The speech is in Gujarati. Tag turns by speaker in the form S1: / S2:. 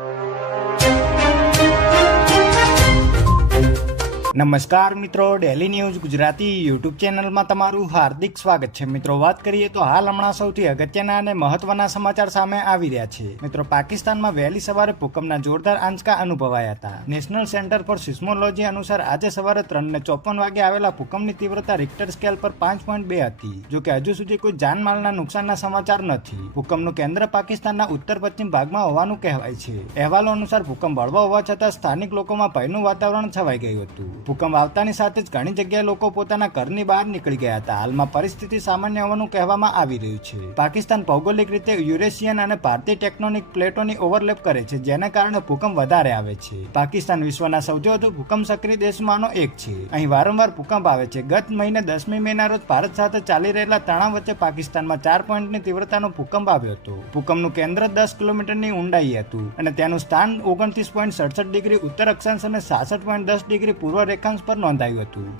S1: you. નમસ્કાર મિત્રો ડેલી ન્યૂઝ ગુજરાતી યુટ્યુબ ચેનલમાં તમારું હાર્દિક સ્વાગત છે. મિત્રો, વાત કરીએ તો હાલ હમણાં સૌથી અગત્યના અને મહત્વના સમાચાર સામે આવી રહ્યા છે. મિત્રો, પાકિસ્તાનમાં વહેલી સવારે ભૂકંપના જોરદાર આંચકા અનુભવાયા હતા. નેશનલ સેન્ટર ફોર સિસ્મોલોજી અનુસાર આજે સવારે ત્રણ ને ચોપન વાગે આવેલા ભૂકંપની તીવ્રતા રિક્ટર સ્કેલ પર પાંચ પોઈન્ટ બે હતી, જો કે હજુ સુધી કોઈ જાનમાલના નુકસાનના સમાચાર નથી. ભૂકંપનું કેન્દ્ર પાકિસ્તાનના ઉત્તર પશ્ચિમ ભાગમાં હોવાનું કહેવાય છે. અહેવાલો અનુસાર ભૂકંપ હળવો હોવા છતાં સ્થાનિક લોકોમાં ભયનું વાતાવરણ છવાઈ ગયું હતું. ભૂકંપ આવતાની સાથે જ ઘણી જગ્યાએ લોકો પોતાના ઘરની બહાર નીકળી ગયા હતા. હાલમાં પરિસ્થિતિ સામાન્ય હોવાનું કહેવામાં આવી રહ્યું છે. પાકિસ્તાન ભૌગોલિક રીતે યુરેશિયન અને ભારતીય ટેકનોનિક પ્લેટોની ઓવરલેપ કરે છે, જેના કારણે ભૂકંપ વધારે આવે છે. પાકિસ્તાન વિશ્વના સૌથી વધુ ભૂકંપ સક્રિય દેશમાંનો એક છે. અહીં વારંવાર ભૂકંપ આવે છે. ગત મહિને દસમી મેના રોજ ભારત સાથે ચાલી રહેલા તણાવ વચ્ચે પાકિસ્તાનમાં ચાર પોઈન્ટની તીવ્રતાનો ભૂકંપ આવ્યો હતો. ભૂકંપનું કેન્દ્ર દસ કિલોમીટરની ઊંડાઈ હતું અને તેનું સ્થાન ઓગણત્રીસ પોઈન્ટ સડસઠ ડિગ્રી, ઉત્તર અક્ષાંશ અને સાસઠ પોઈન્ટ દસ ડિગ્રી પૂર્વ રેખાંશ પર નોંધાયું હતું